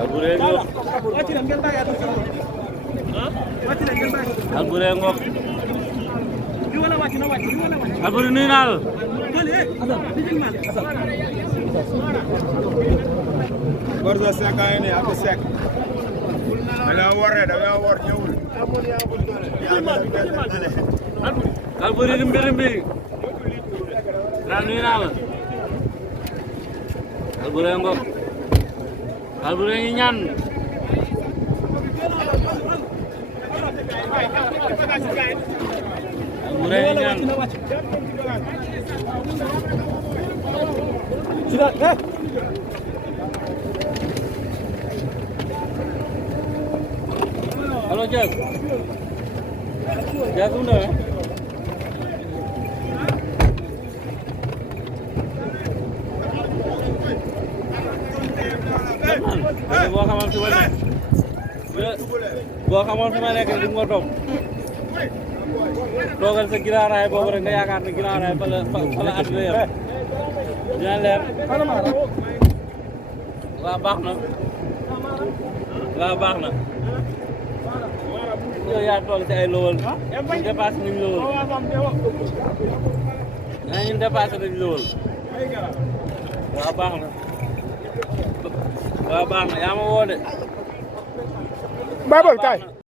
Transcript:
Alboury ngoog Alboury ngoog Alboury nuyu naa la. Borzo Seck a ngi nii Abdou Seck dañoo war ñëwul. Alboury rimbi nuyu naa la. Alboury ngoog Alboury ngi ñaan. Alboury ngi ñaan. Halo Diaz. Diaz udah. Gua xamal fi ma nekk. Gua xamal fi ma nekk di nga toog. Toogal sa giraaraay boobu rek nga yaakaar ne giraaraay fa la àdduna yem. Dina leer. Waaw baax na. Waaw baax na. Yow yaa toll ci ay lowal. Ñu dépassé nañ lowal. Ñun dépassé nañ lowal. Waaw baax na. Waaw baax na yaa ma woo de. Babal kaay